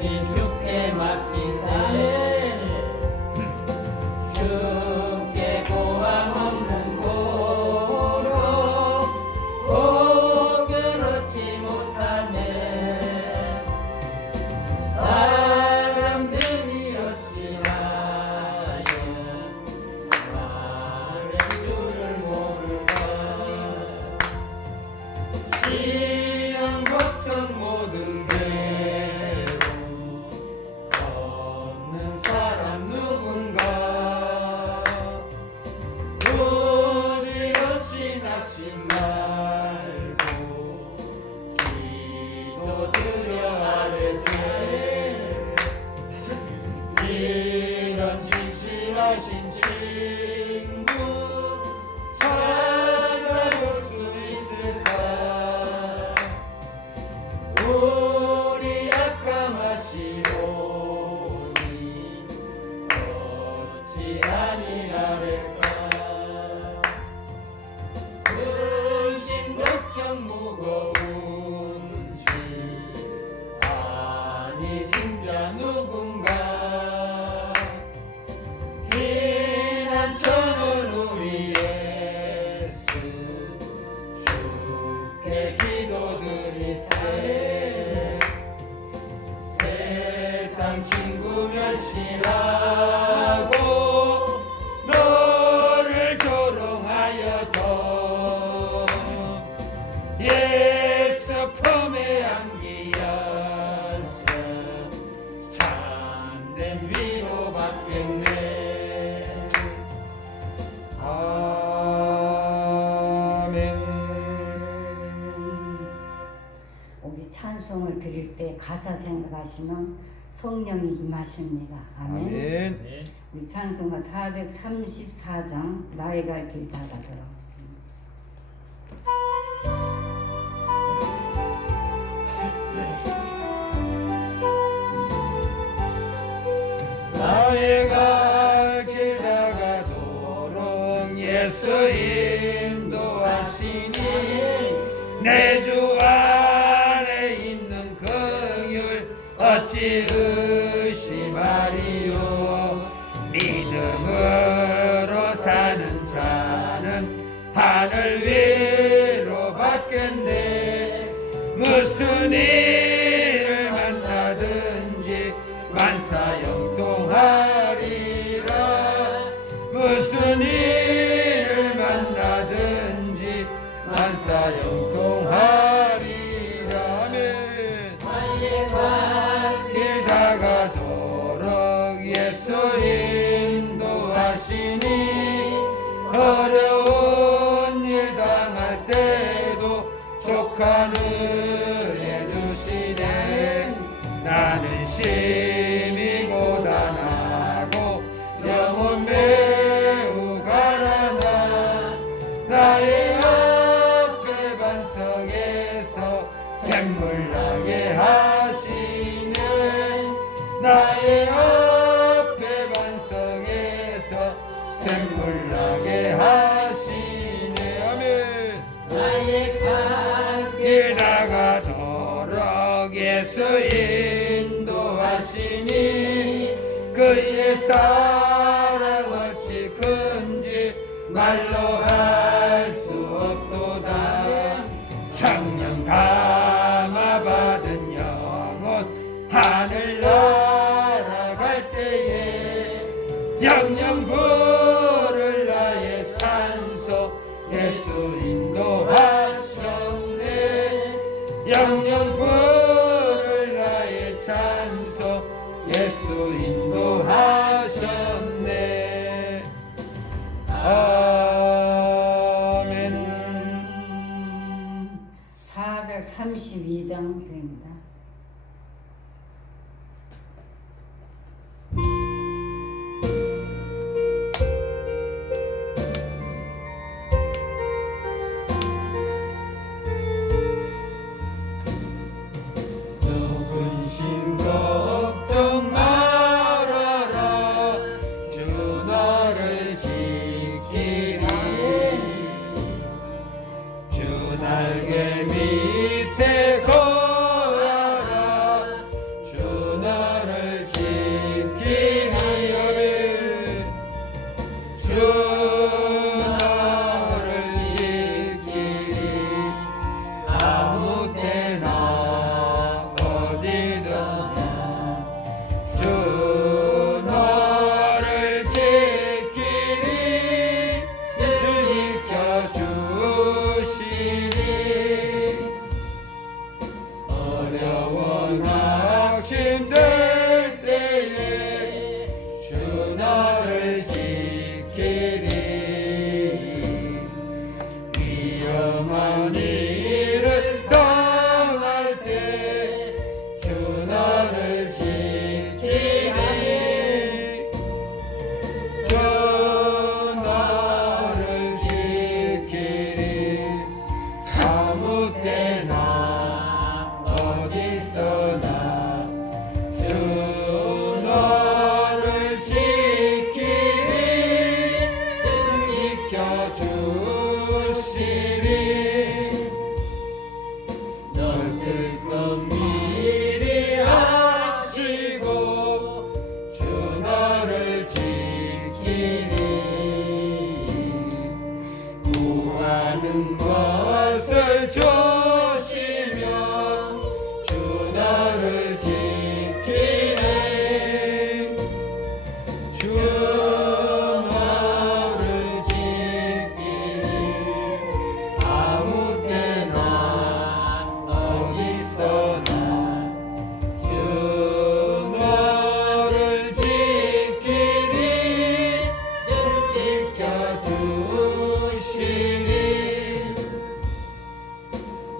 우리 주께 맡기세 주께 고함 없는 고로 복을 얻지 못하네 사람들이 어찌하여 나를 주를 모를까 시험 걱정 모든 괴로움 없는 사람 누군가 부질없이 낙심 말고 기도드려 아뢰세 이런 진실하신 친구 찾아볼 수 있을까 우리 약함하시오니 어찌 아니하릴까 근심 걱정 무거운 죄 아니 진짜 누군가 피난처는 우리 예수 주께 기도드리세 세상 친구 멸시하고 너를 조롱하여도 예수 품에 안기어서 참된 위로 받겠네 아멘. 우리 찬송을 드릴 때 가사 생각하시면 성령이 임하십니다. 아멘. 아멘. 우리 찬송가 434장 나의 갈 길 다 가더라. 나의 갈 길 다가도록 예수 인도하시니 내 주 안에 있는 긍휼 어찌 의심하리요 믿음으로 사는 자는 하늘 위로 받겠네 무슨 일을 만나든지 만사형통하리라 무슨 일을 만나든지 만사형통하리라 아멘. 나의 갈 길 다가도록 예수 인도하시니 어려운 일 당할 때도 족한 은혜 주시네 나는 심히 고단하고 영혼 매우 가난한 나의 앞에 반석에서 샘물 나게 하시네 나의 앞에 반석에서 샘물 나게 하시네 아멘. 나의 갈 길 다가도록 예수 인도하시니 그의 사랑 어찌 큰지 말로 할 수 없도다 성령 감화 받은 영혼 하늘 날아갈 때에 영영 부를 나의 찬송 예수 인도하셨네 영영 부를 나의 찬송 예수 인도하셨네 아멘. 432장 됩니다. 근심 걱정 말아라 주 너를 지키리 주 날개 밑에 거 낙심될 때에 주 나를 지키리. 위험한 일을 당할 때 주 나를 지키리. 주 나를 지키리. 아무 때나 어디서나 주 너를 지키리. 지켜주시리. 너를 미리 하시고 주 너를 지키리. 구하는 것을 주시며 주 너를 지키리. 주 너를 지키리. 아무 때나 어디서나 주 너를 지키리. 지켜주시리.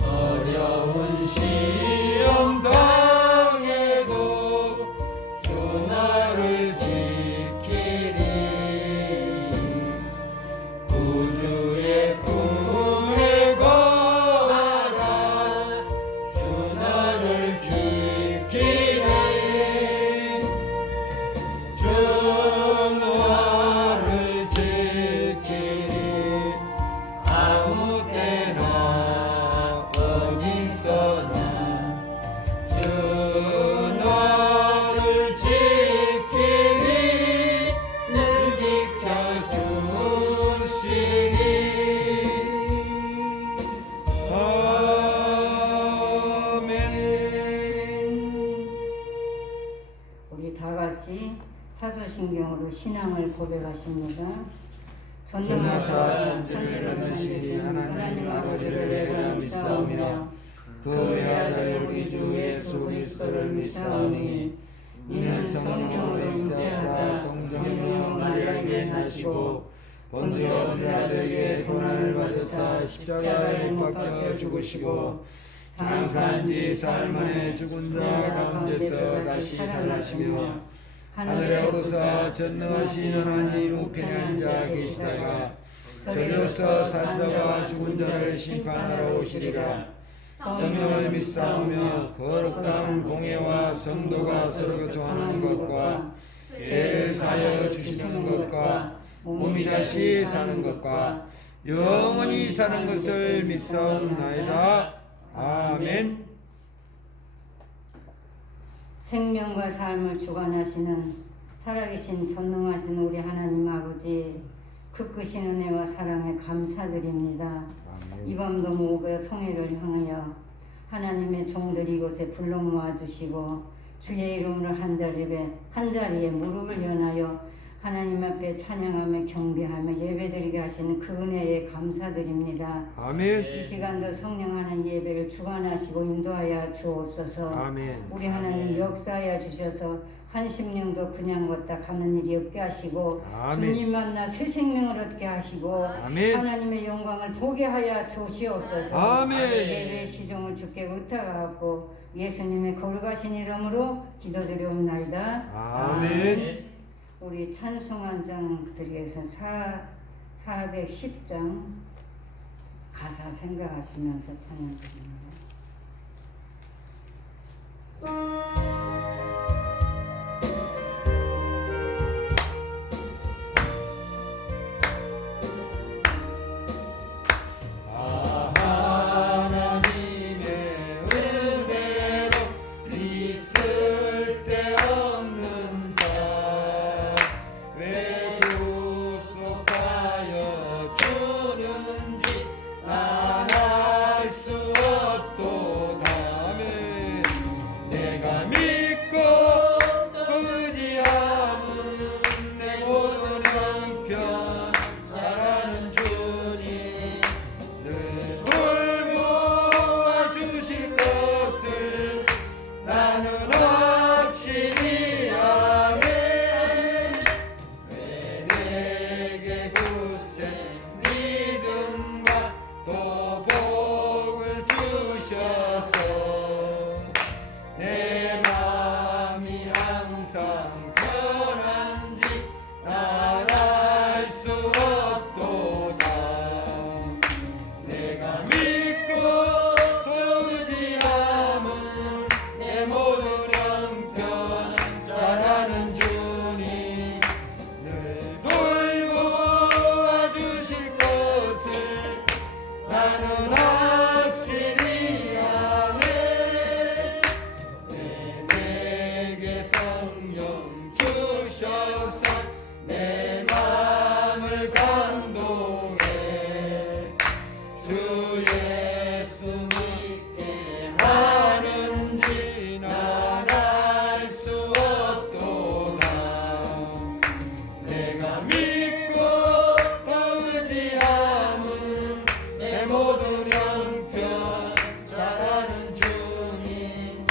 어려운 시험 당해도 주 나를 지키리. 구주의 품에 거하라. 주 나를 지키리. 주 너를 지키리. 아무 때나 어디서나 주 너를 지키리. 늘 지켜주시리. 아멘. 우리 다 같이 사도신경으로 신앙을 고백하십니다. 전능하사 천지를 만드신 하나님 아버지를 내가 믿사오며 그 외아들 우리 주 예수 그리스도를 믿사오니 이는 성령으로 잉태하사 동정녀 마리아에게 나시고 본디오 빌라도에게 고난을 받으사 십자가에 못 박혀 죽으시고 장사한 지 사흘 만에 죽은 자 가운데서 다시 살아나시며 하늘에 오르사 전능하신 하나님 우편에 앉아 계시다가 저리로서 산자와 죽은 자를 심판하러 오시리라. 성령을 믿사오며 거룩한 공예와 성도가 서로 교통하는 것과 죄를 사하여 주시는 것과 몸이 다시 사는 것과 영원히 사는 것을 믿사옵나이다. 아멘. 생명과 삶을 주관하시는 살아계신 전능하신 우리 하나님 아버지, 그 크신 은혜와 사랑에 감사드립니다. 이 밤도 모여 성회를 향하여 하나님의 종들이 이곳에 불러 모아주시고 주의 이름으로 한자리에 무릎을 연하여 하나님 앞에 찬양하며 경배하며 예배드리게 하시는 그 은혜에 감사드립니다. 아멘. 이 시간도 성령 하나님 예배를 주관하시고 인도하여 주옵소서. 아멘. 우리 하나님 역사하여 주셔서 한 심령도 그냥 걷다 가는 일이 없게 하시고 아멘. 주님 만나 새 생명을 얻게 하시고 아멘. 하나님의 영광을 보게 하여 주시옵소서. 아멘. 예배의 시종을 주께 의탁하고 예수님의 거룩하신 이름으로 기도드리옵나이다. 아멘. 우리 찬송 한 장 드리겠습니다. 410장 가사 생각하시면서 찬양드립니다. 수 나는 확실히 아멘. 왜 내게 굳세 믿음과 또 복을 주셔서 내 마음이 항상 편한지 난 알 수 없도다. 내가 믿고 또 의지함은 내 모든 형편 잘하는 주님 늘 돌보 와주실 것을 나는 확실히 아네. 내게 성령 주셔서 내 마음을 감동해 주 예수 믿게 하는지 난 알 수 없도다. 내가 믿고 또 의지함은 내 모든 형편 잘하는 주님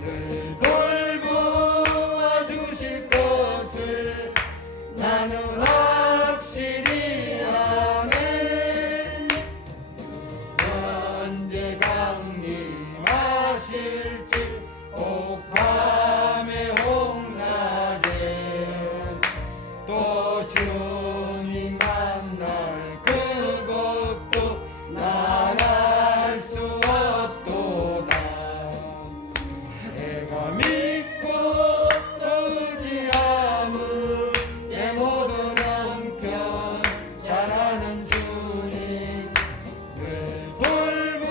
늘 돌보 와주실 것을 나는 확실히 아네. 언제 강림하실지 옥밤의 홍낮에 또 주님 만날 그것도 난 알 수 없도다. 내가 믿고 또 의지함은 내 모든 형편 잘하는 주님 늘 돌보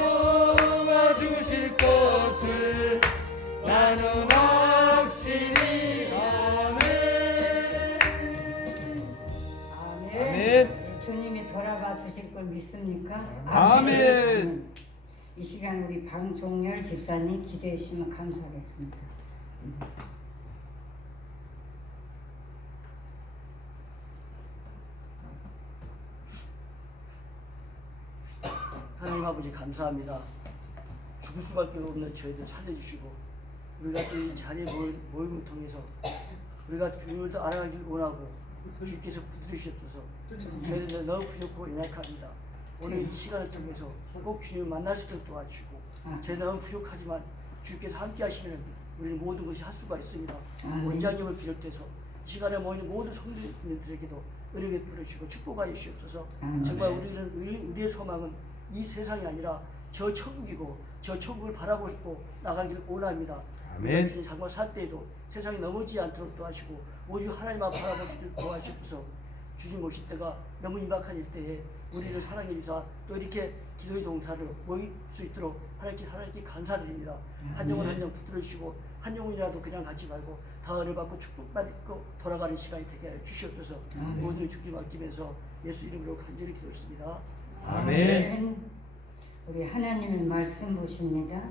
와주실 것을 나는 확실히 아네. 아멘. 주님이 돌아봐 주실 걸 믿습니까? 아멘. 이 시간 우리 방종렬 집사님 기도해 주시면 감사하겠습니다. 하나님 아버지 감사합니다. 죽을 수밖에 없는 저희들 살려주시고 우리가 또 이 자리에 모임을 통해서 우리가 주님을 더 알아가길 원하고 주께서 붙들으시옵소서. 저희들 너무 부족하고 연약합니다. 오늘 이 시간을 통해서 꼭 주님을 만날 수 있도록 도와주시고 저희 너무 부족하지만 주께서 함께 하시면 우리는 모든 것이 할 수가 있습니다. 원장님을 비롯해서 이 시간에 모인 모든 성도님들에게도 은혜 베풀어 주시고 축복하여 주시옵소서. 정말 우리의 소망은 이 세상이 아니라 저 천국이고 저 천국을 바라보고 나가기를 원합니다. 아멘. 주님 정말 살 때에도 세상이 넘어지지 않도록 도와주시고 오직 하나님만 바라볼 수 있도록 도와주시옵소서. 주님 오실 때가 너무 임박한 일때에 우리를 사랑해 주사 또 이렇게 기도의 동사를 모일 수 있도록 하나님께 감사드립니다. 한 영혼 한 영 붙들어 주시고 한 영혼이라도 그냥 가지 말고 다 은혜 받고 축복받고 돌아가는 시간이 되게 하여 주시옵소서. 모든 주께 맡기면서 예수 이름으로 간절히 기도했습니다. 아멘. 우리 하나님의 말씀 보십니다.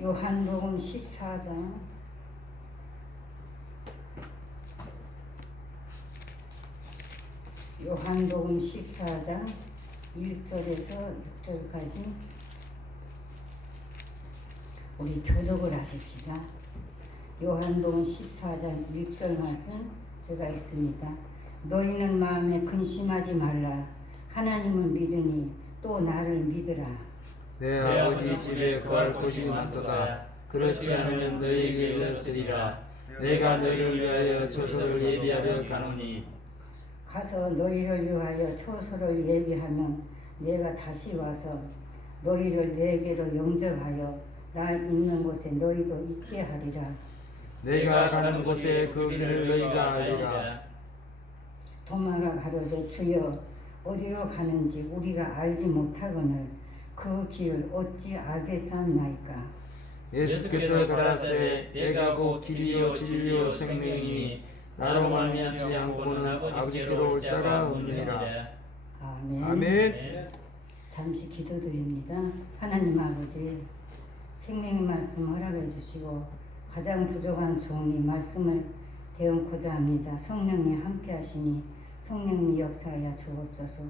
요한복음 14장 요한복음 14장 1절에서 6절까지 우리 교독을 하십시다. 요한복음 14장 1절 말씀 제가 있습니다. 너희는 마음에 근심하지 말라. 하나님을 믿으니 또 나를 믿으라. 내 아버지 집에 거할 곳이 많도다. 그렇지 않으면 너희에게 이르시리라. 내가 너희를 위하여 처소를 예비하려 가노니 가서 너희를 위하여 처소를 예비하면 내가 다시 와서 너희를 내게로 영접하여 나 있는 곳에 너희도 있게 하리라. 내가 가는 곳에 그 길을 너희가 알리라. 도마가 가로되 주여 어디로 가는지 우리가 알지 못하거늘 그 길을 어찌 알겠사옵나이까. 예수께서 가라사대 내가 곧 길이요 진리요 생명이니 나로 말미암지 않고는 아버지께로 올 자가 없느니라. 아멘. 아멘. 잠시 기도드립니다. 하나님 아버지 생명의 말씀 허락해 주시고 가장 부족한 종이 말씀을 배운고자 합니다. 성령님 함께 하시니 성령님 역사하여 주옵소서.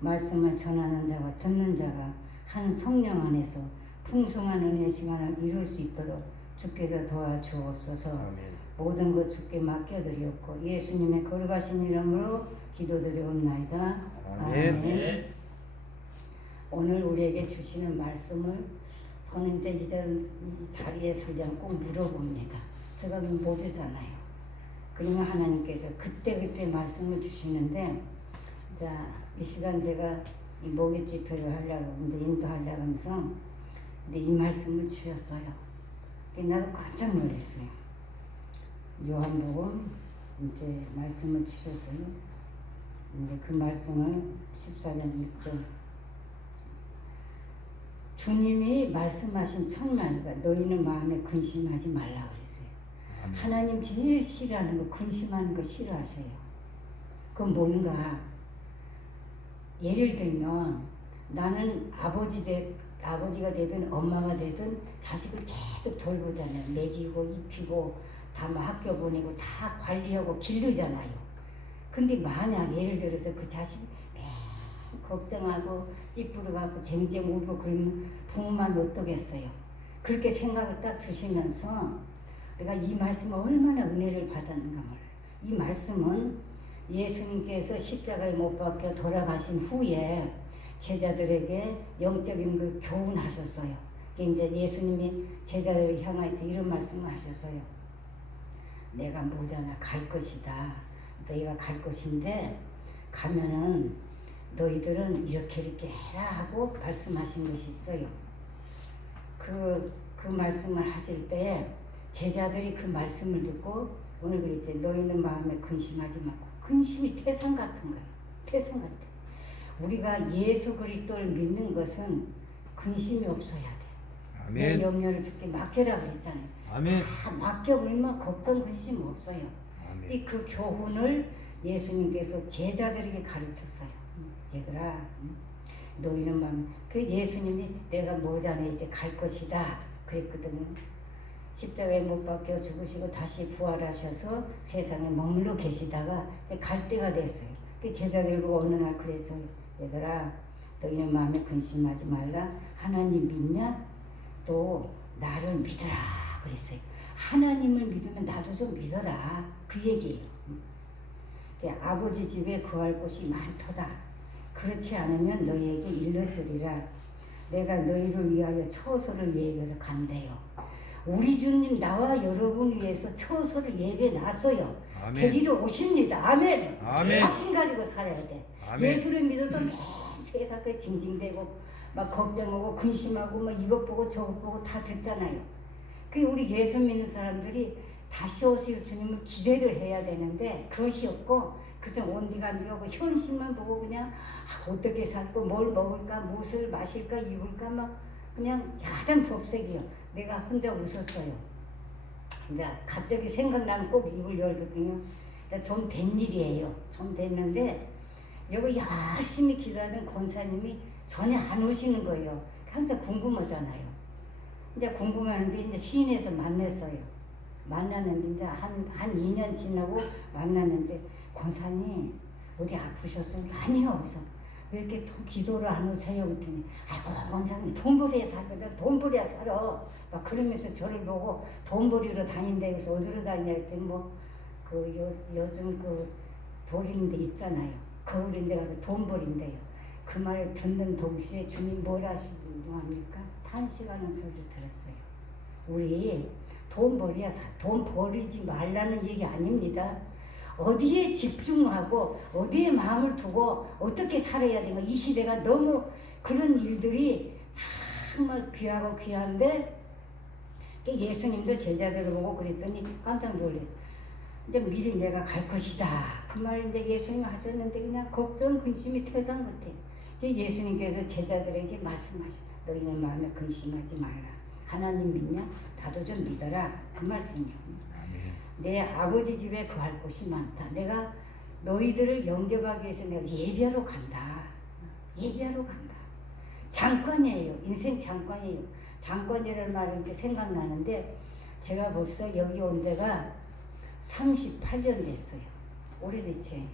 말씀을 전하는 자와 듣는 자가 한 성령 안에서 풍성한 은혜의 시간을 이룰 수 있도록 주께서 도와주옵소서. 아멘. 모든 것 주께 맡겨드리옵고 예수님의 거룩하신 이름으로 기도드리옵나이다. 아멘. 오늘 우리에게 주시는 말씀을 저는 이제 이 자리에서 그냥 꼭 물어봅니다. 제가 모르잖아요. 그러면 하나님께서 그때그때 말씀을 주시는데, 자, 이 시간 제가 이 목요 집회를 하려고 이제 인도하려고 하면서 근데 이 말씀을 주셨어요. 나도 깜짝 놀랐어요. 요한복음 이제 말씀을 주셨어요. 이제 그 말씀을 14장 6절 주님이 말씀하신 첫 마디가 너희는 마음에 근심하지 말라 그랬어요. 하나님 제일 싫어하는 거 근심하는 거 싫어하세요. 그건 뭔가 예를 들면 나는 아버지가 되든 엄마가 되든 자식을 계속 돌보잖아요. 먹이고 입히고 다 뭐 학교 보내고 다 관리하고 기르잖아요. 근데 만약 예를 들어서 그 자식이 매일 걱정하고 찌푸려갖고 쟁쟁 울고 그러면 부모만 어떠겠어요. 그렇게 생각을 딱 주시면서 내가 이 말씀을 얼마나 은혜를 받았는가 몰라요. 이 말씀은 예수님께서 십자가에 못 박혀 돌아가신 후에 제자들에게 영적인 그 교훈하셨어요. 이제 예수님이 제자들을 향해서 이런 말씀을 하셨어요. 내가 뭐잖아 갈 것이다. 너희가 갈 것인데 가면은 너희들은 이렇게 해라 하고 말씀하신 것이 있어요. 그 말씀을 하실 때 제자들이 그 말씀을 듣고 오늘 그랬지. 너희는 마음에 근심하지 말고. 근심이 태산 같은 거예요. 태산 같아. 우리가 예수 그리스도를 믿는 것은 근심이 없어야 돼. 아멘. 내 염려를 주께 맡겨라 그랬잖아요. 아멘. 다 맡겨버리면 걱정 근심 없어요. 아멘. 그 교훈을 예수님께서 제자들에게 가르쳤어요. 얘들아, 너희는 마음. 그 예수님이 내가 뭐잖아 이제 갈 것이다 그랬거든요. 십자가에 못 박혀 죽으시고 다시 부활하셔서 세상에 머물러 계시다가 이제 갈 때가 됐어요. 그 제자들 보고 어느 날 그랬어요. 얘들아, 너희는 마음에 근심하지 말라. 하나님 믿냐? 또 나를 믿어라 그랬어요. 하나님을 믿으면 나도 좀 믿어라 그 얘기예요. 아버지 집에 거할 곳이 많도다. 그렇지 않으면 너희에게 일렀으리라. 내가 너희를 위하여 처소를 예배를 간대요. 우리 주님 나와 여러분 위해서 처소를 예배 놨어요. 아멘. 데리러 오십니다. 아멘. 아멘. 확신 가지고 살아야 돼. 아멘. 예수를 믿어도 매 세상에 징징대고 막 걱정하고 근심하고 막 이것 보고 저것 보고 다 듣잖아요. 그 우리 예수 믿는 사람들이 다시 오실 주님을 기대를 해야 되는데 그것이 없고 그래서 온디간디하고 현실만 보고 그냥 어떻게 살고 뭘 먹을까 무엇을 마실까 입을까 막 그냥 야단 법석이요. 내가 혼자 웃었어요. 이제 갑자기 생각나면 꼭 입을 열거든요. 좀 된 일이에요. 좀 됐는데 여기 열심히 기도하던 권사님이 전혀 안 오시는 거예요. 항상 궁금하잖아요. 이제 궁금하는데 이제 시인에서 만났어요. 만났는데 이제 한 2년 지나고 만났는데 권사님 어디 아프셨어요? 아니요. 그래서 왜 이렇게 기도를 안 오세요? 그랬더니 아이고 권사님 돈벌이에 살거든. 돈벌이에 살아. 막 그러면서 저를 보고 돈벌이로 다닌대. 그래서 어디로 다니냐 했더니 뭐 그 요즘 그 버리는 데 있잖아요. 거울에 이제 가서 돈벌인데요. 그 말을 듣는 동시에 주님 뭘 하시고 합니까? 탄식하는 소리를 들었어요. 우리 돈 버리지 말라는 얘기 아닙니다. 어디에 집중하고 어디에 마음을 두고 어떻게 살아야 되는가. 이 시대가 너무 그런 일들이 정말 귀하고 귀한데 예수님도 제자들을 보고 그랬더니 깜짝 놀랐어요. 이제 미리 내가 갈 것이다. 그 말 이제 예수님 하셨는데 그냥 걱정 근심이 태산 같아. 예수님께서 제자들에게 말씀하셔. 너희는 마음에 근심하지 말라. 하나님 믿냐? 나도 좀 믿어라. 그 말씀이요. 내 아버지 집에 거할 곳이 많다. 내가 너희들을 영접하기 위해서 내가 예배하러 간다. 예배하러 간다. 잠깐이에요. 인생 잠깐이에요. 잠깐이라는 말이 이렇게 생각나는데 제가 벌써 여기 온 지가 38년 됐어요. 오래됐지.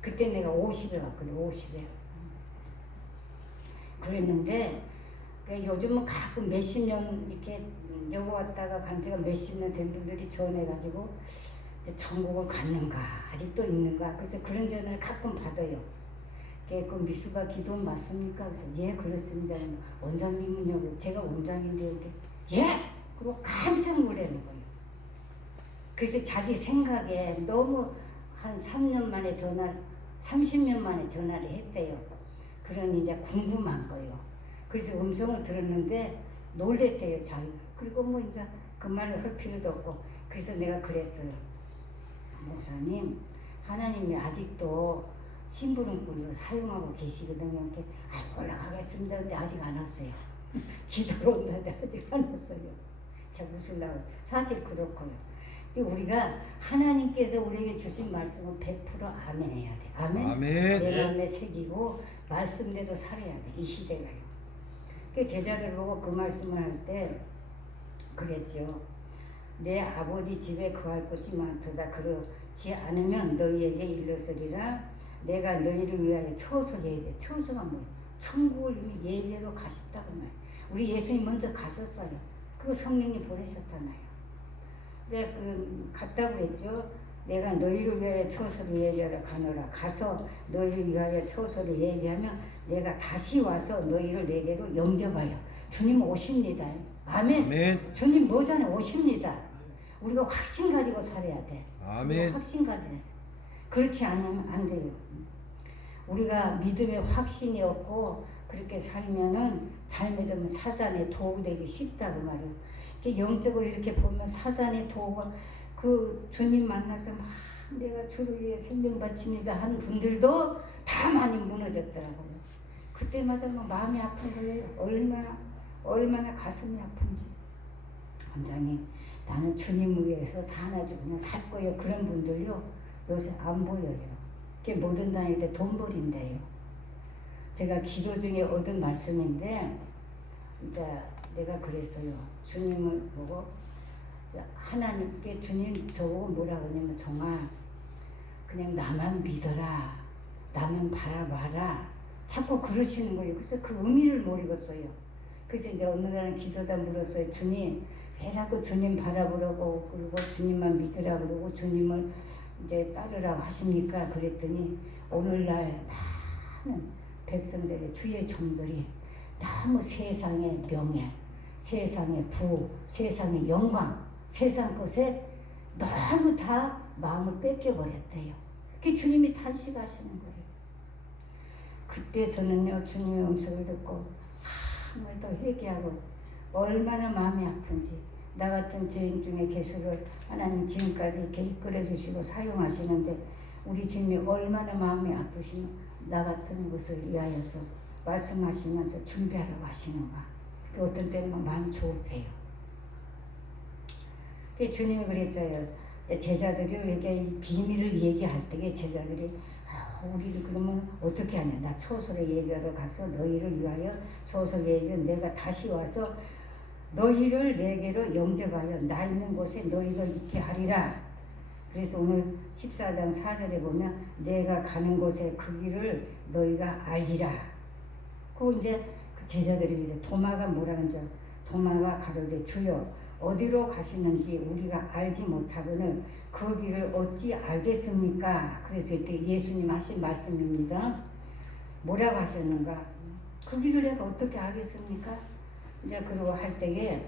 그때 내가 50에 갔거든. 50에. 그랬는데 요즘은 가끔 몇십 년 이렇게 여기 왔다가 간 지가 몇십 년 된 분들이 전해가지고 이제 천국을 갔는가 아직도 있는가 그래서 그런 전화를 가끔 받아요. 그 미수가 기도 맞습니까? 그래서 예 그렇습니다. 원장님은요 제가 원장인데 이렇게 예 그리고 깜짝 놀라는 거예요. 그래서 자기 생각에 너무 한 3년 만에 전화를 30년 만에 전화를 했대요. 그러니 이제 궁금한 거예요. 그래서 음성을 들었는데 놀랬대요 자기가. 그리고 뭐 이제 그 말을 할 필요도 없고 그래서 내가 그랬어요. 목사님 하나님이 아직도 심부름꾼으로 사용하고 계시거든요. 이렇게 올라가겠습니다. 근데 아직 안 왔어요. 기도로 온다는데 아직 안 왔어요. 제가 웃으려고 사실 그렇고요. 근데 우리가 하나님께서 우리에게 주신 말씀은 100% 아멘 해야 돼. 아멘. 아멘. 내 마음에 새기고 말씀대로 살아야 돼. 이 시대가요. 그 제자들 보고 그 말씀을 할 때 그랬죠. 내 아버지 집에 거할 곳이 많도다. 그렇지 않으면 너희에게 일렀으리라. 내가 너희를 위하여 처소 예배. 처소가 뭐예요? 천국을 이미 예배로 가셨다고 말이에요. 우리 예수님 먼저 가셨어요. 그거 성령이 보내셨잖아요. 근데 갔다고 했죠. 내가 너희를 위하여 처소를 예배하러 가노라. 가서 너희를 위하여 처소를 예배하면 내가 다시 와서 너희를 내게로 영접하여. 주님 오십니다. 아멘. 아멘. 주님 뭐잖아요. 오십니다. 우리가 확신 가지고 살아야 돼. 아멘. 확신 가지고. 그렇지 않으면 안 돼요. 우리가 믿음에 확신이 없고 그렇게 살면은 잘못하면 사단의 도구 되기 쉽다고 말이에요. 영적으로 이렇게 보면 사단의 도구가 그 주님 만나서 막 내가 주를 위해 생명 바칩니다 하는 분들도 다 많이 무너졌더라고요. 그때마다 막 마음이 아픈 거예요. 얼마나 가슴이 아픈지. 원장님 나는 주님을 위해서 사나주 그냥 살 거예요. 그런 분들요 요새 안 보여요. 그게 모든 다닐 때 돈 버린대요. 제가 기도 중에 얻은 말씀인데 이제 내가 그랬어요. 주님을 보고 하나님께 주님 저보고 뭐라고 하냐면 정말 그냥 나만 믿어라. 나만 바라봐라. 자꾸 그러시는 거예요. 그래서 그 의미를 모르겠어요. 그래서 이제 어느 날은 기도다 물었어요. 주님 왜 자꾸 주님 바라보라고 그리고 주님만 믿으라 그러고 주님을 이제 따르라고 하십니까? 그랬더니 오늘날 많은 백성들의 주의 종들이 너무 세상의 명예, 세상의 부, 세상의 영광, 세상 것에 너무 다 마음을 뺏겨버렸대요. 그게 주님이 탄식하시는 거예요. 그때 저는요 주님의 음성을 듣고 정말 더 회개하고 얼마나 마음이 아픈지 나 같은 죄인 중에 개수를 하나님 지금까지 이렇게 이끌어 주시고 사용하시는데 우리 주님이 얼마나 마음이 아프시면 나 같은 것을 위하여서 말씀하시면서 준비하라고 하시는가. 어떤 때는 마음 조급해요. 주님이 그랬어요. 제자들이 이렇게 비밀을 얘기할 때 제자들이 우리를 그러면 어떻게 하냐. 나 처소를 예배하러 가서 너희를 위하여 처소를 예배하여 내가 다시 와서 너희를 내게로 영접하여 나 있는 곳에 너희를 있게 하리라. 그래서 오늘 14장 4절에 보면 내가 가는 곳에 그 길을 너희가 알리라. 그 이제 그 제자들이 이제 도마가 뭐라는 줄 도마가 가로되 주여 어디로 가시는지 우리가 알지 못하거늘 그 길을 어찌 알겠습니까? 그래서 이때 예수님 하신 말씀입니다. 뭐라고 하셨는가? 그 길을 내가 어떻게 알겠습니까? 이제 그러고 할 때에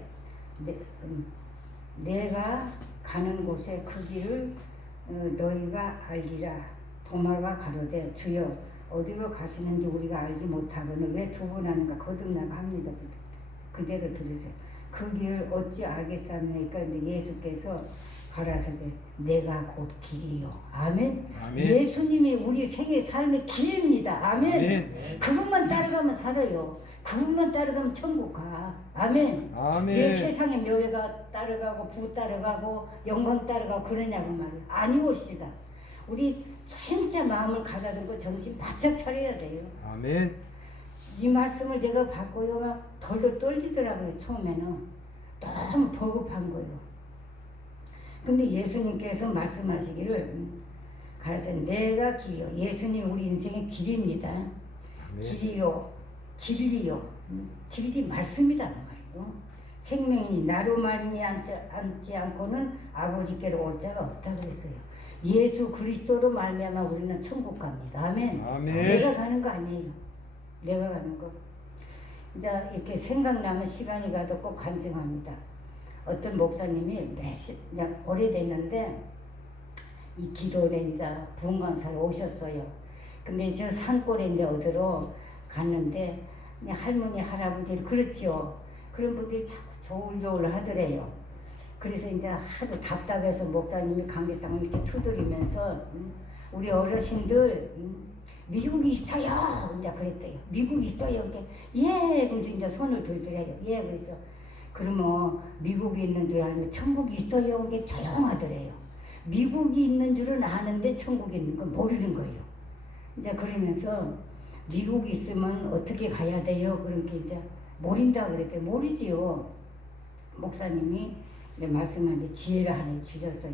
내가 가는 곳에 그 길을 너희가 알리라. 도마가 가로되 주여 어디로 가시는지 우리가 알지 못하거늘 왜 두 번 하는가 거듭나가 합니다. 그대로 들으세요. 그 길을 어찌 알겠습니까? 근데 예수께서 가라사대 내가 곧 길이요. 아멘. 아멘. 예수님이 우리 생의 삶의 길입니다. 아멘. 아멘. 그분만 따라가면 살아요. 그분만 따라가면 천국 가. 아멘. 아멘. 왜 세상의 묘회가 따라가고 부 따라가고 영광 따라가고 그러냐고 말이에요. 아니올시다. 우리 진짜 마음을 가다듬고 정신 바짝 차려야 돼요. 아멘. 이 말씀을 제가 받고요 막 덜덜 떨리더라고요. 처음에는 너무 버겁한 거예요. 근데 예수님께서 말씀하시기를 가라사 내가 길이요. 예수님 우리 인생의 길입니다. 아멘. 길이요 진리요 진리 말씀이라는 말이고 생명이 나로 말미암지 않고는 아버지께로 올 자가 없다 그랬어요. 예수 그리스도로 말미암아 우리는 천국 갑니다. 아멘. 아멘. 내가 가는 거 아니에요. 내가 가는 거. 이제 이렇게 생각나면 시간이 가도 꼭 간증합니다. 어떤 목사님이 이제 오래됐는데 이 기도에 이제 부흥 강사로 오셨어요. 근데 저 산골에 이제 어디로 갔는데 그냥 할머니 할아버지를 그렇지요. 그런 분들이 자꾸 조울조울 하더래요. 그래서 이제 하도 답답해서 목사님이 강대상을 이렇게 두드리면서 우리 어르신들 미국이 있어요. 이제 그랬대요. 미국 있어요. 근데 예, 그래서 이제 손을 들더래요. 예, 그래서 그러면 미국에 있는 줄 알면 천국이 있어요. 이게 조용하더래요. 미국이 있는 줄은 아는데 천국에 있는 건 모르는 거예요. 이제 그러면서 미국이 있으면 어떻게 가야 돼요? 그러니까 이제 모른다 그랬대요. 모르지요. 목사님이 말씀하는데 지혜를 하나 주셨어요.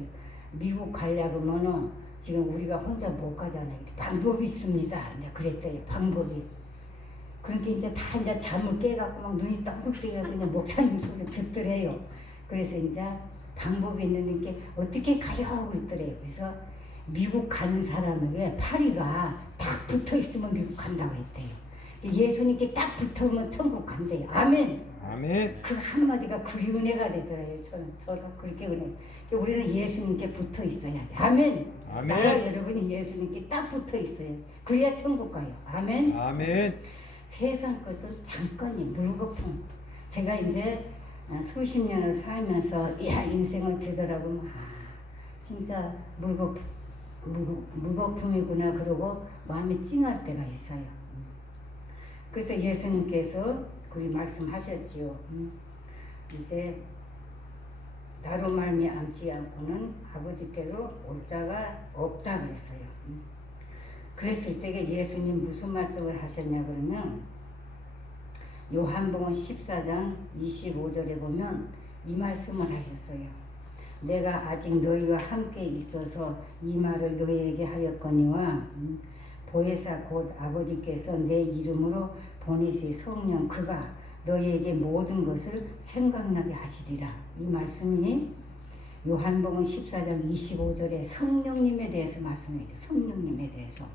미국 가려면은 지금 우리가 혼자 못 가잖아요. 방법이 있습니다. 이제 그랬대요. 방법이. 그러니까 이제 다 이제 잠을 깨갖고 막 눈이 떡불뜨게 그냥 목사님 소리 듣더래요. 그래서 이제 방법이 있는데 어떻게 가요? 그랬더래요. 그래서 미국 가는 사람에게 파리가 딱 붙어 있으면 미국 간다고 했대요. 예수님께 딱 붙으면 천국 간대요. 아멘. 아멘. 그 한마디가 그리 은혜가 되더라고요. 저도 그렇게 은혜. 우리는 예수님께 붙어 있어야 돼. 아멘. 아멘. 나와 여러분이 예수님께 딱 붙어 있어요. 그래야 천국 가요. 아멘. 아멘. 세상 것은 잠깐이 물거품. 제가 이제 수십 년을 살면서 인생을 되돌아보면 진짜 물거품이구나 그러고 마음이 찡할 때가 있어요. 그래서 예수님께서 그리 말씀하셨지요. 이제 나로 말미암지 않고는 아버지께로 올 자가 없다 그랬어요. 그랬을 때 예수님 무슨 말씀을 하셨냐 그러면 요한복음 14장 25절에 보면 이 말씀을 하셨어요. 내가 아직 너희와 함께 있어서 이 말을 너희에게 하였거니와 보혜사 곧 아버지께서 내 이름으로 보내실 성령 그가 너희에게 모든 것을 생각나게 하시리라. 이 말씀이 요한복음 14장 25절에 성령님에 대해서 말씀해줘. 성령님에 대해서.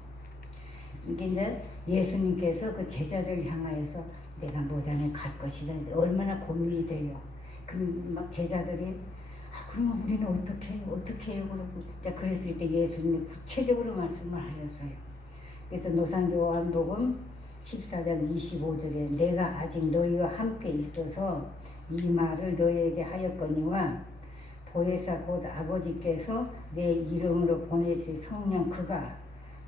이게 이제 예수님께서 그 제자들 향하여서 내가 모장에 갈 것이다. 얼마나 고민이 돼요. 막 제자들이 그러면 우리는 어떻게 해요? 어떻게 해요? 그러고 그랬을 때 예수님이 구체적으로 말씀을 하셨어요. 그래서 요한복음 14장 25절에 내가 아직 너희와 함께 있어서 이 말을 너희에게 하였거니와 보혜사 곧 아버지께서 내 이름으로 보내실 성령 그가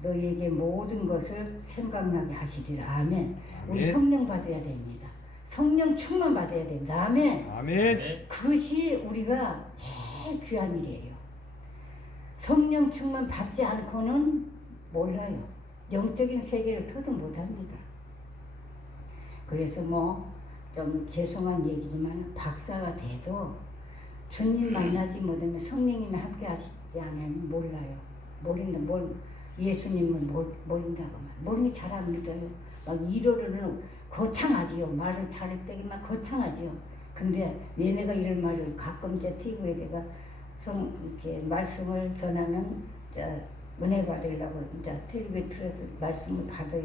너희에게 모든 것을 생각나게 하시리라. 아멘. 우리 성령 받아야 됩니다. 성령 충만 받아야 됩니다. 아멘. 아멘. 그것이 우리가 제일 귀한 일이에요. 성령 충만 받지 않고는 몰라요. 영적인 세계를 터득 못합니다. 그래서 좀 죄송한 얘기지만 박사가 돼도 주님 만나지 못하면 성령님이 함께 하시지 않으면 몰라요. 모른다. 예수님은 모른다고 모르는 게 잘 안 믿어요. 막 이러려는 거창하지요. 말을 잘 때기만 거창하지요. 근데 얘네가 이런 말을 가끔 제 TV에 제가 이렇게 말씀을 전하면 은혜 받으려고 텔레비에 틀어서 말씀을 받아요.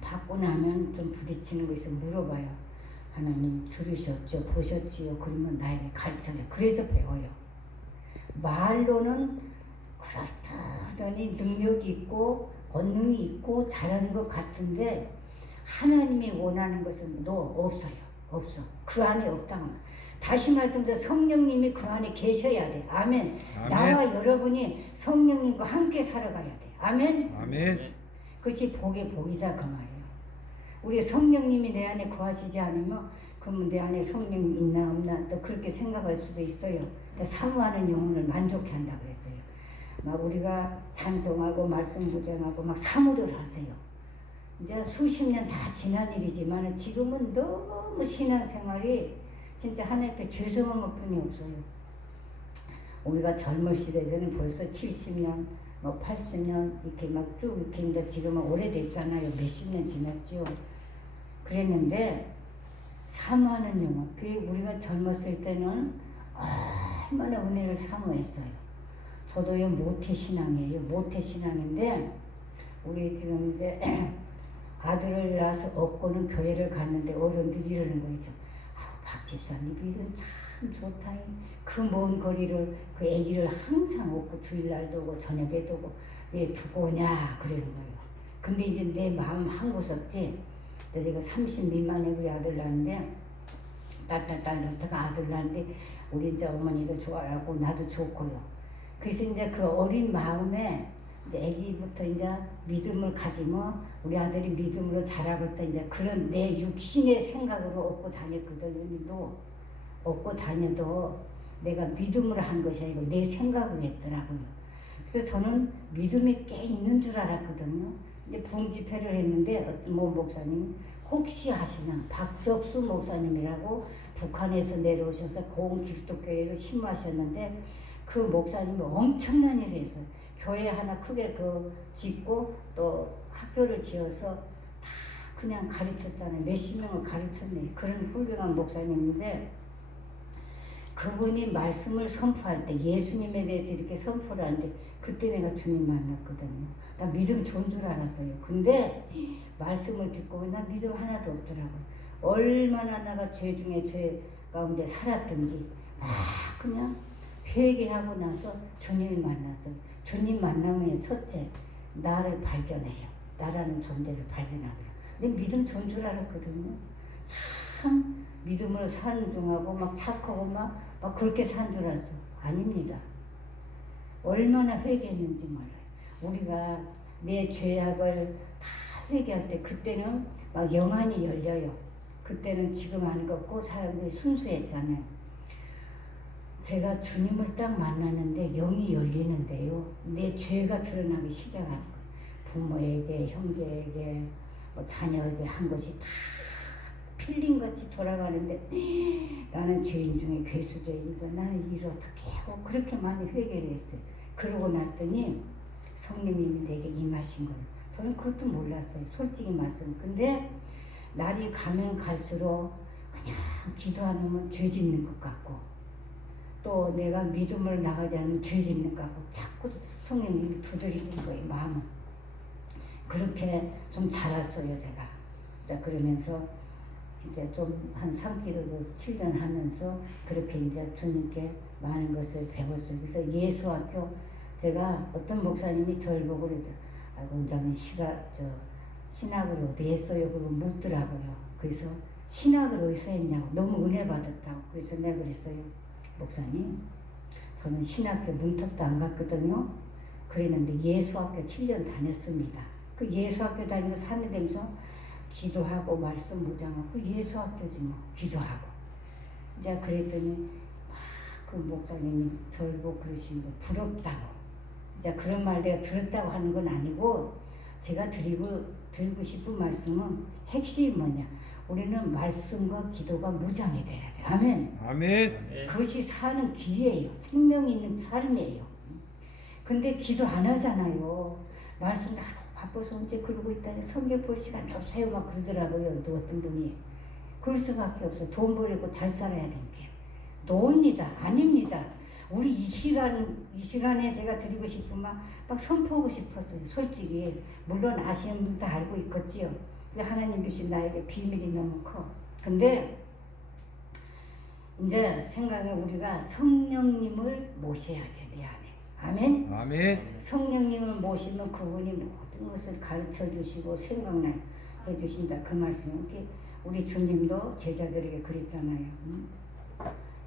받고 나면 좀 부딪히는 거 있으면 물어봐요. 하나님 들으셨죠? 보셨지요? 그러면 나에게 가르쳐요. 그래서 배워요. 말로는 그렇다더니 능력이 있고 권능이 있고 잘하는 것 같은데 하나님이 원하는 것은 없어요. 없어. 그 안에 없다고. 다시 말씀드려 성령님이 그 안에 계셔야 돼. 아멘. 아멘. 나와 여러분이 성령님과 함께 살아가야 돼. 아멘. 아멘. 그것이 복의 복이다 그 말이에요. 우리 성령님이 내 안에 거하시지 않으면 그러면 내 안에 성령이 있나 없나 또 그렇게 생각할 수도 있어요. 사모하는 영혼을 만족해 한다 그랬어요. 막 우리가 찬송하고 말씀 묵상하고 막 사모를 하세요. 이제 수십 년 다 지난 일이지만 지금은 너무 신앙생활이 진짜 하나님 앞에 죄송한 것뿐이 없어요. 우리가 젊은 시대에는 벌써 70년, 80년 이렇게 막 쭉 이렇게 이제 지금은 오래됐잖아요. 몇십 년 지났죠. 그랬는데 사모하는 영혼. 그게 우리가 젊었을 때는 얼마나 은혜를 사모했어요. 저도요 모태신앙이에요. 모태신앙인데 우리 지금 이제 아들을 낳아서 업고는 교회를 갔는데 어른들이 이러는 거죠. 박 집사님 믿음 참 좋다. 그 먼 거리를 그 아기를 항상 업고 주일날도 오고 저녁에도 오고 왜 두고 오냐 그러는 거예요. 근데 이제 내 마음 한 곳었지. 제가 30 미만의 우리 아들 낳는데 딸 아들 낳는데 우리 이제 어머니도 좋아하고 나도 좋고요. 그래서 이제 그 어린 마음에 이제 아기부터 이제 믿음을 가지면 우리 아들이 믿음으로 자라겠다 이제 그런 내 육신의 생각으로 얻고 다녔거든요. 얻고 다녀도 내가 믿음으로 한 것이 아니고 내 생각으로 했더라고요. 그래서 저는 믿음이 꽤 있는 줄 알았거든요. 근데 부흥집회를 했는데 어떤 목사님이 혹시 아시나 박석수 목사님이라고 북한에서 내려오셔서 고흥기독교회를 심무하셨는데 그 목사님이 엄청난 일을 했어요. 교회 하나 크게 짓고 또 학교를 지어서 다 그냥 가르쳤잖아요. 몇십 명을 가르쳤네. 그런 훌륭한 목사님인데 그분이 말씀을 선포할 때 예수님에 대해서 이렇게 선포를 하는데 그때 내가 주님 만났거든요. 나 믿음 좋은 줄 알았어요. 근데 말씀을 듣고 보니 나 믿음 하나도 없더라고요. 얼마나 내가 죄 중에 죄 가운데 살았든지 막 그냥 회개하고 나서 주님을 만났어요. 주님 만나면 첫째 나를 발견해요. 나라는 존재를 발견하더라. 근데 믿음 좋은 줄 알았거든요. 참 믿음으로 산중하고 막 착하고 막 그렇게 산 줄 알았어. 아닙니다. 얼마나 회개했는지 몰라요. 우리가 내 죄악을 다 회개할 때 그때는 막 영안이 열려요. 그때는 지금 하는 거 없고 사람들이 순수했잖아요. 제가 주님을 딱 만났는데 영이 열리는데요. 내 죄가 드러나기 시작하는 거예요. 부모에게, 형제에게, 자녀에게 한 것이 다 필링같이 돌아가는데 나는 죄인 중에 괴수죄이니까 나는 이를 어떻게 하고 그렇게 많이 회개를 했어요. 그러고 났더니 성령님이 내게 임하신 거예요. 저는 그것도 몰랐어요. 솔직히 말씀. 근데 날이 가면 갈수록 그냥 기도하면 죄 짓는 것 같고 또 내가 믿음을 나가지 않으면 죄 짓는 것 같고 자꾸 성령님이 두드리는 거예요. 마음은. 그렇게 좀 자랐어요. 제가. 자, 그러면서 이제 좀 한 3기도도 7년 하면서 그렇게 이제 주님께 많은 것을 배웠어요. 그래서 예수학교 제가 어떤 목사님이 저를 보고 그러더라고요. 아이고 원장님 신학을 어디 했어요? 그러고 묻더라고요. 그래서 신학을 어디서 했냐고 너무 은혜 받았다고. 그래서 내가 그랬어요. 목사님 저는 신학교 문턱도 안 갔거든요. 그랬는데 예수학교 7년 다녔습니다. 그 예수학교 다니고 3년 되면서 기도하고 말씀 묵상하고 예수학교지 뭐 기도하고 이제 그랬더니 그 목사님이 저를 보고 그러신 거 부럽다고 이제 그런 말 내가 들었다고 하는 건 아니고 제가 드리고 싶은 말씀은 핵심이 뭐냐 우리는 말씀과 기도가 무장이 돼야 돼. 아멘. 아멘. 그것이 사는 길이에요. 생명 있는 삶이에요. 근데 기도 안 하잖아요. 말씀 바빠서 언제 그러고 있다니 성경 볼 시간도 없어요 막 그러더라고요. 또 어떤 분이 그럴 수밖에 없어. 돈 벌고 잘 살아야 되는 게 노입니다. 아닙니다. 우리 이 시간에 제가 드리고 싶은 말 막 선포하고 싶었어요. 솔직히 물론 아시는 분 다 알고 있겠지요. 하나님 주신 나에게 비밀이 너무 커. 근데 이제 생각에 우리가 성령님을 모셔야 돼. 내 안에. 아멘. 아멘. 성령님을 모시면 그분이 모든 것을 가르쳐 주시고 생각나게 해주신다. 그 말씀. 우리 주님도 제자들에게 그랬잖아요.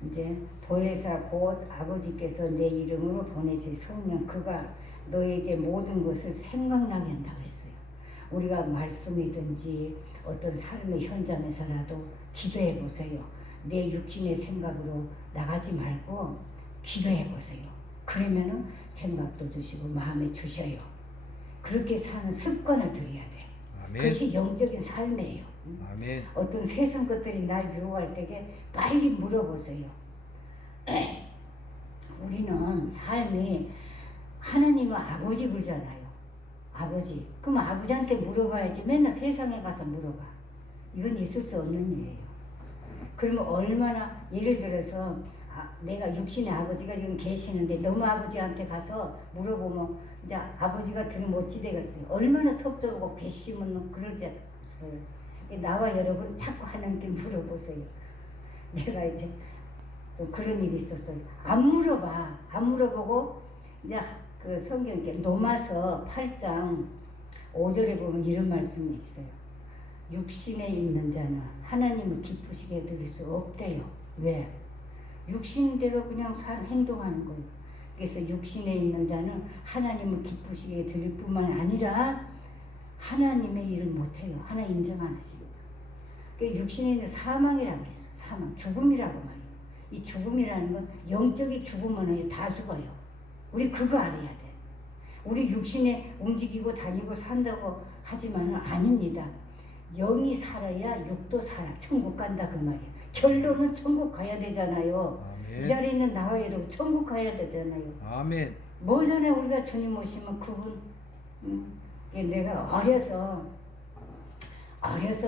이제 보혜사 곧 아버지께서 내 이름으로 보내실 성령 그가 너에게 모든 것을 생각나게 한다 그랬어요. 우리가 말씀이든지 어떤 삶의 현장에서라도 기도해 보세요. 내 육신의 생각으로 나가지 말고 기도해 보세요. 그러면은 생각도 주시고 마음에 주셔요. 그렇게 사는 습관을 들여야 돼. 아멘. 그것이 영적인 삶이에요. 아멘. 어떤 세상 것들이 날 유혹할 때에 빨리 물어보세요. 우리는 삶이 하나님은 아버지 그러잖아요. 아버지. 그럼 아버지한테 물어봐야지. 맨날 세상에 가서 물어봐. 이건 있을 수 없는 일이에요. 그러면 얼마나 예를 들어서 내가 육신의 아버지가 지금 계시는데 너무 아버지한테 가서 물어보면 이제 아버지가 들으면 어찌 되겠어요? 얼마나 섭섭하고 배심은 그러지 않겠어요? 나와 여러분 자꾸 하나님께 물어보세요. 내가 이제 또 그런 일이 있었어요. 안 물어보고 이제 그 성경에 로마서 8장 5절에 보면 이런 말씀이 있어요. 육신에 있는 자는 하나님을 기쁘시게 드릴 수 없대요. 왜? 육신대로 그냥 행동하는 거예요. 그래서 육신에 있는 자는 하나님을 기쁘시게 드릴 뿐만 아니라 하나님의 일을 못해요. 하나님 인정 안 하시니까. 그러니까 육신에 있는 사망이라고 그랬어. 사망, 죽음이라고 말이에요. 이 죽음이라는 건 영적인 죽음은 다 죽어요. 우리 그거 알아야 돼. 우리 육신에 움직이고 다니고 산다고 하지만은 아닙니다. 영이 살아야 육도 살아. 천국 간다 그 말이에요. 결론은 천국 가야 되잖아요. 아멘. 이 자리에 있는 나와 여러분 천국 가야 되잖아요. 아멘. 뭐전에 우리가 주님 오시면 그분 내가 어려서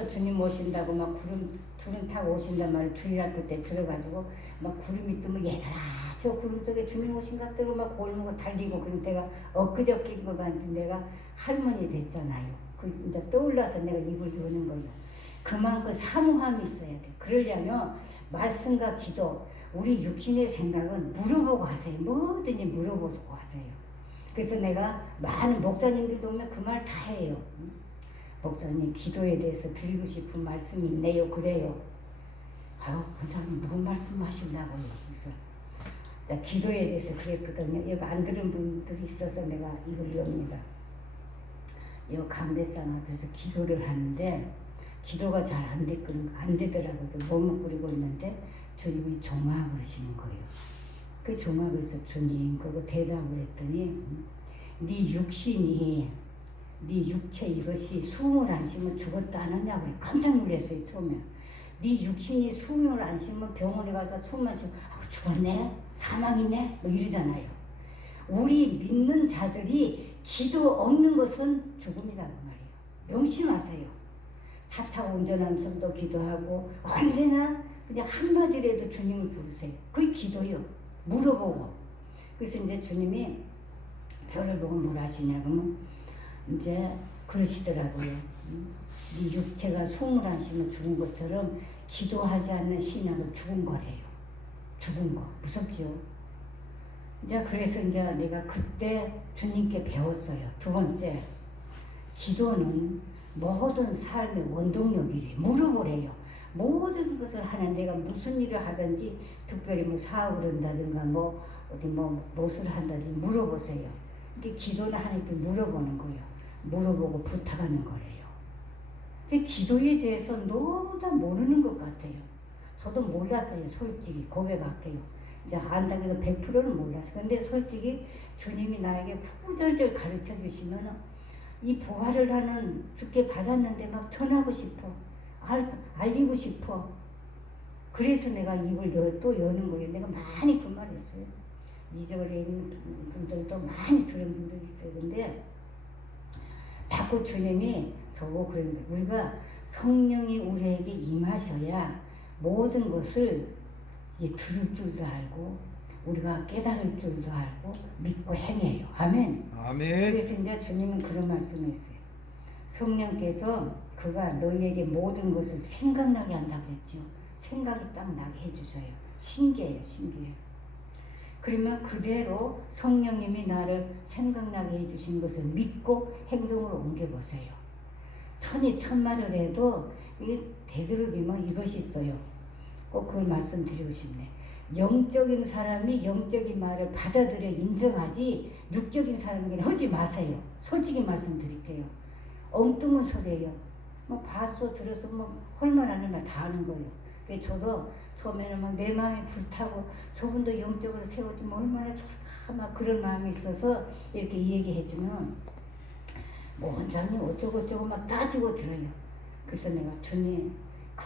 주님 오신다고 막 구름 타고 오신단 말을 주일학교 때 들어가지고 막 구름이 뜨면 얘들아 저 구름 쪽에 주님 오신 것 같다고 막 골목을 달리고 그런 때가 엊그저께인 것 같은데 내가 할머니 됐잖아요. 그래서 이제 떠올라서 내가 입을 여는 거예요. 그만큼 사모함이 있어야 돼. 그러려면 말씀과 기도, 우리 육신의 생각은 물어보고 하세요. 뭐든지 물어보고 하세요. 그래서 내가 많은 목사님들도 오면 그 말 다 해요. 목사님 기도에 대해서 드리고 싶은 말씀이 있네요. 그래요. 아유 원장님 무슨 말씀 하신다고요. 그래서 자 기도에 대해서 그랬거든요. 여기 안 들은 분들이 있어서 내가 이걸 엽니다. 여 강대상 앞에서 기도를 하는데 기도가 잘 안 되더라고요. 몸을 꾸리고 있는데 주님이 조마 그러시는 거예요. 그 조마 그래서 주님 그거 대답을 했더니 네 육신이 네 육체 이것이 숨을 안 쉬면 죽었다 안 하냐고 깜짝 놀랐어요. 처음에 네 육신이 숨을 안 쉬면 병원에 가서 숨만 쉬면 죽었네? 사망이네? 뭐 이러잖아요. 우리 믿는 자들이 기도 없는 것은 죽음이라는 말이에요. 명심하세요. 차 타고 운전하면서도 기도하고 언제나 그냥 한마디라도 주님을 부르세요. 그게 기도요. 물어보고. 그래서 이제 주님이 저를 보고 뭘 하시냐면 이제 그러시더라고요. 이 육체가 숨을 안 쉬면 죽은 것처럼 기도하지 않는 신앙은 죽은 거래요. 죽은 거. 무섭죠? 이제 그래서 이제 내가 그때 주님께 배웠어요. 두 번째, 기도는 모든 삶의 원동력이래. 물어보래요. 모든 것을 하는 내가 무슨 일을 하든지 특별히 뭐 사업을 한다든가 뭐 어디 뭐 무엇을 한다든지 물어보세요. 이게 기도는 하나님께 물어보는 거예요. 물어보고 부탁하는 거래요. 근데 기도에 대해서 너무 다 모르는 것 같아요. 저도 몰랐어요. 솔직히 고백할게요. 이제 안다기도 100%는 몰랐어요. 근데 솔직히 주님이 나에게 구절절 가르쳐 주시면 이 부활을 하는 주께 받았는데 막 전하고 싶어. 알리고 싶어. 그래서 내가 입을 또 여는 거예요. 내가 많이 그 말 했어요. 이절에 있는 분들도 많이 들은 분들이 있어요. 근데 자꾸 주님이 저보고 그러는 거예요. 우리가 성령이 우리에게 임하셔야 모든 것을 들을 줄도 알고 우리가 깨달을 줄도 알고 믿고 행해요. 아멘. 아멘. 그래서 이제 주님은 그런 말씀을 했어요. 성령께서 그가 너희에게 모든 것을 생각나게 한다고 했죠. 생각이 딱 나게 해주셔요. 신기해요. 신기해요. 그러면 그대로 성령님이 나를 생각나게 해주신 것을 믿고 행동으로 옮겨보세요. 천이 천말을 해도 이게 되도록이면 이것이 있어요. 꼭 그걸 말씀드리고 싶네. 영적인 사람이 영적인 말을 받아들여 인정하지 육적인 사람에게는 하지 마세요. 솔직히 말씀드릴게요. 엉뚱한 소리예요. 뭐 봤어 들었어 뭐 헐만 안 할만 다 하는 거예요. 그래서 저도 처음에는 막 내 마음이 불타고 저분도 영적으로 세워지 뭐 얼마나 좋다 막 그런 마음이 있어서 이렇게 얘기해주면 뭐 원장님 어쩌고 저쩌고 막 따지고 들어요. 그래서 내가 주님